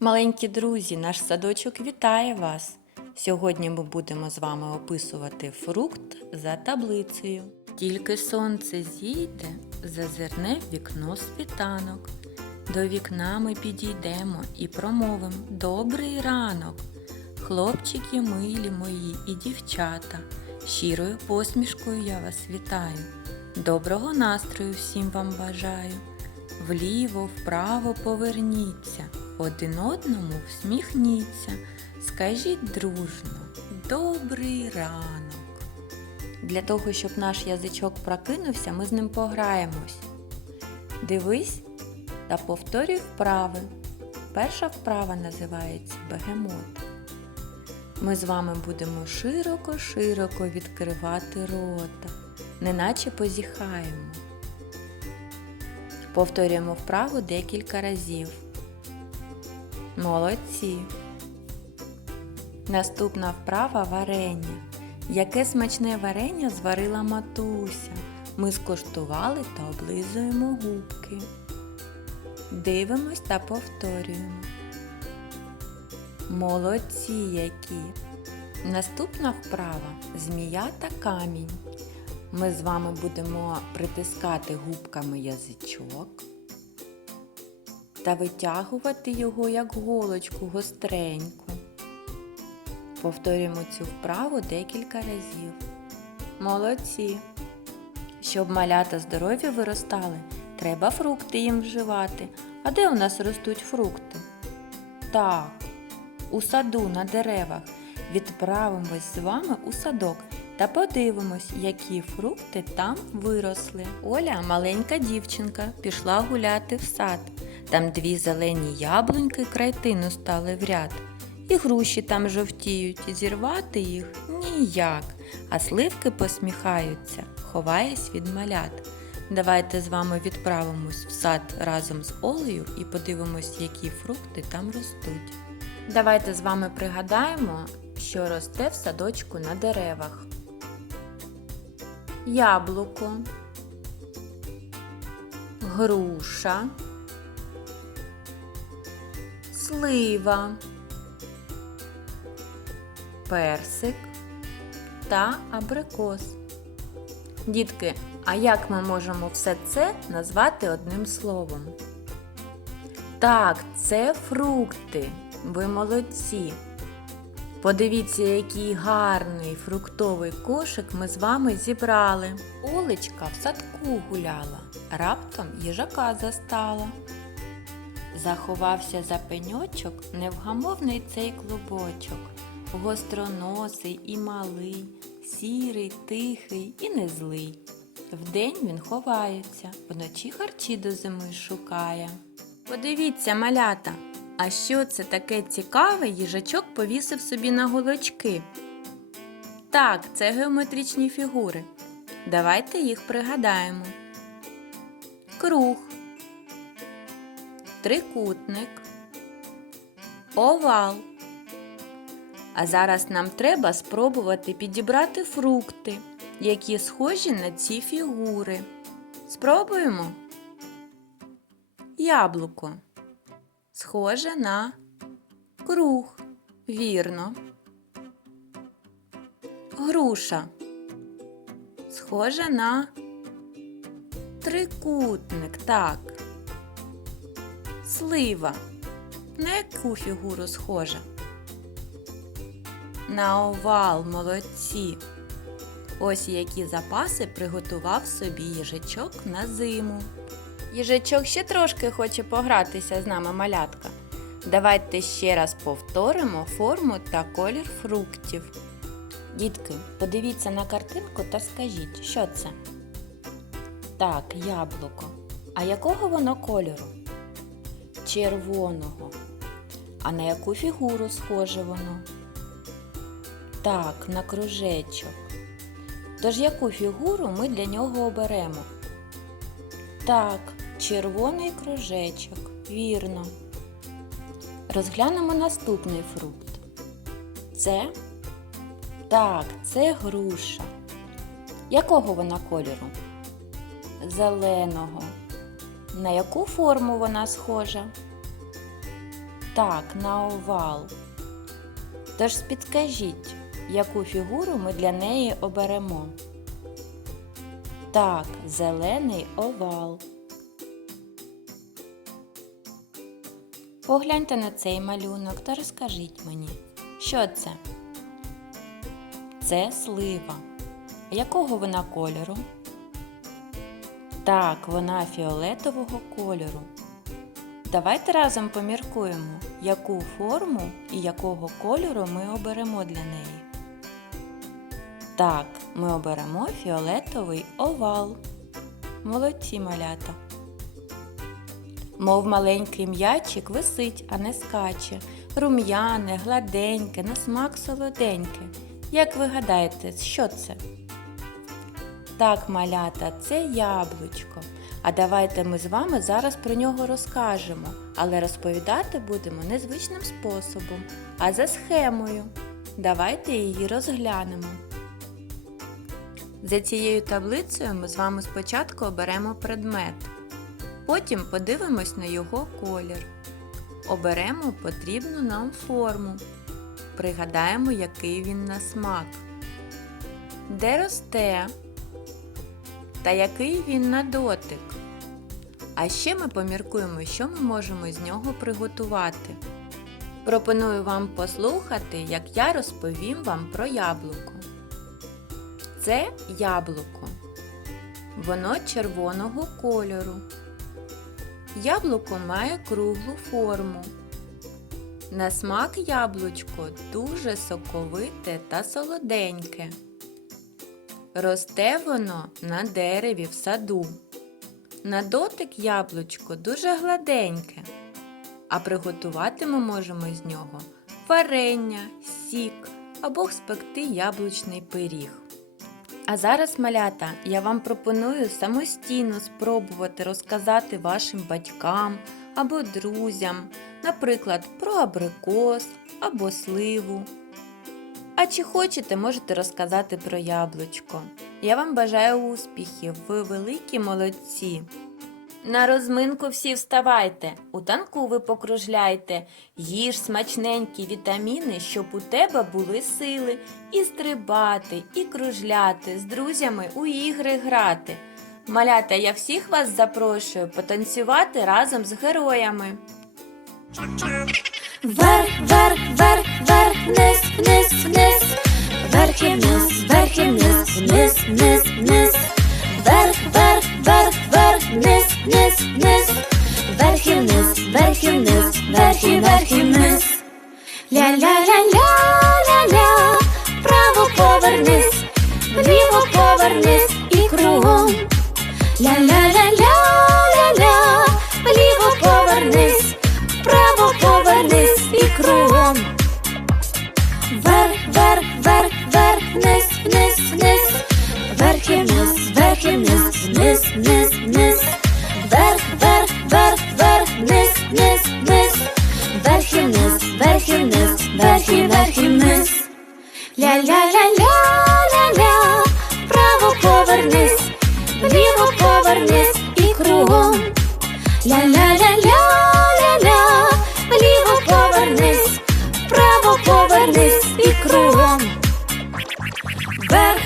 Маленькі друзі, наш садочок вітає вас! Сьогодні ми будемо з вами описувати фрукт за таблицею. Тільки сонце зійде, зазирне в вікно світанок. До вікна ми підійдемо і промовимо Добрий ранок! Хлопчики милі мої і дівчата. Щирою посмішкою я вас вітаю. Доброго настрою всім вам бажаю. Вліво, вправо поверніться, один одному всміхніться. Скажіть дружно, добрий ранок. Для того, щоб наш язичок прокинувся, ми з ним пограємось. Дивись та повторюй вправи. Перша вправа називається бегемот. Ми з вами будемо широко-широко відкривати рота, неначе позіхаємо. Повторюємо вправу декілька разів. Молодці. Наступна вправа варення. Яке смачне варення зварила матуся. Ми скуштували та облизуємо губки. Дивимось та повторюємо. Молодці які. Наступна вправа змія та камінь. Ми з вами будемо притискати губками язичок та витягувати його як голочку гостреньку. Повторюємо цю вправу декілька разів. Молодці! Щоб малята здорові виростали, треба фрукти їм вживати. А де у нас ростуть фрукти? Так, у саду на деревах. Відправимось з вами у садок та подивимось, які фрукти там виросли. Оля, маленька дівчинка, пішла гуляти в сад. Там дві зелені яблуньки крайтину стали в ряд. І груші там жовтіють, зірвати їх ніяк, а сливки посміхаються, ховаясь від малят. Давайте з вами відправимось в сад разом з Олею і подивимось, які фрукти там ростуть. Давайте з вами пригадаємо, що росте в садочку на деревах. Яблуко, груша, слива, персик та абрикос. Дітки, а як ми можемо все це назвати одним словом? Так, це фрукти. Ви молодці. Подивіться, який гарний фруктовий кошик ми з вами зібрали. Олечка в садку гуляла, раптом їжака застала. Заховався за пеньочок невгамовний цей клубочок, гостроносий і малий, сірий, тихий і не злий. Вдень він ховається, вночі харчі до зими шукає. Подивіться, малята, а що це таке цікаве їжачок повісив собі на голочки? Так, це геометричні фігури. Давайте їх пригадаємо. Круг, трикутник, овал. А зараз нам треба спробувати підібрати фрукти, які схожі на ці фігури. Спробуємо. Яблуко. Схоже на круг. Вірно. Груша. Схоже на трикутник. Так. Слива. На яку фігуру схожа? На овал молодці. Ось які запаси приготував собі їжачок на зиму. Їжачок ще трошки хоче погратися з нами малятка. Давайте ще раз повторимо форму та колір фруктів. Дітки, подивіться на картинку та скажіть, що це? Так, яблуко. А якого воно кольору? Червоного. А на яку фігуру схоже воно? Так, на кружечок. Тож яку фігуру ми для нього оберемо? Так, червоний кружечок. Вірно. Розглянемо наступний фрукт. Це? Так, це груша. Якого вона кольору? Зеленого. На яку форму вона схожа? Так, на овал. Тож підкажіть, яку фігуру ми для неї оберемо? Так, зелений овал. Погляньте на цей малюнок та розкажіть мені, що це? Це слива. Якого вона кольору? Так, вона фіолетового кольору. Давайте разом поміркуємо, яку форму і якого кольору ми оберемо для неї. Так, ми оберемо фіолетовий овал. Молодці малята. Мов маленький м'ячик висить, а не скаче. Рум'яне, гладеньке, на смак солоденьке. Як ви гадаєте, що це? Так, малята, це яблучко. А давайте ми з вами зараз про нього розкажемо, але розповідати будемо незвичним способом, а за схемою. Давайте її розглянемо. За цією таблицею ми з вами спочатку оберемо предмет. Потім подивимось на його колір. Оберемо потрібну нам форму. Пригадаємо, який він на смак. Де росте? Та який він на дотик. А ще ми поміркуємо, що ми можемо з нього приготувати. Пропоную вам послухати, як я розповім вам про яблуко. Це яблуко. Воно червоного кольору. Яблуко має круглу форму. На смак яблучко дуже соковите та солоденьке. Росте воно на дереві в саду. На дотик яблучко дуже гладеньке, а приготувати ми можемо з нього варення, сік або спекти яблучний пиріг. А зараз, малята, я вам пропоную самостійно спробувати розказати вашим батькам або друзям, наприклад, про абрикос або сливу. А чи хочете, можете розказати про яблучко. Я вам бажаю успіхів, ви великі молодці. На розминку всі вставайте, у танку ви покружляйте, їж смачненькі вітаміни, щоб у тебе були сили і стрибати, і кружляти, з друзями у ігри грати. Малята, я всіх вас запрошую потанцювати разом з героями. І вниз, вниз, вниз, вниз, вверх, вверх, вверх, вверх, вниз, вниз, вниз, вверх і вниз, вверх і вниз, вверх і вверх і вниз. Ля-ля-ля-ля-ля-ля, вправо повернись, вліво повернись і кругом. Ля-ля-ля-ля-ля-ля, вліво повернись, вправо повернись і кругом. Вверх,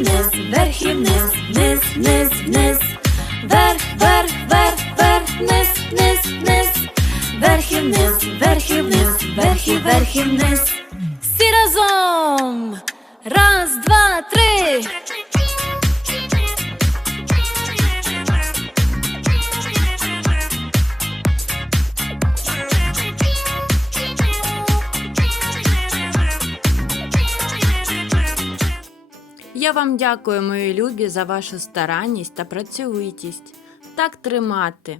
вниз, вверх і вниз, вниз, вниз, вниз, вверх, вверх, вверх, вверх, вниз, вниз, вниз, вверх і вниз, вверх і вниз, вверх і вверх і вниз. Я вам дякую, мої любі, за вашу старанність та працьовитість. Так тримати.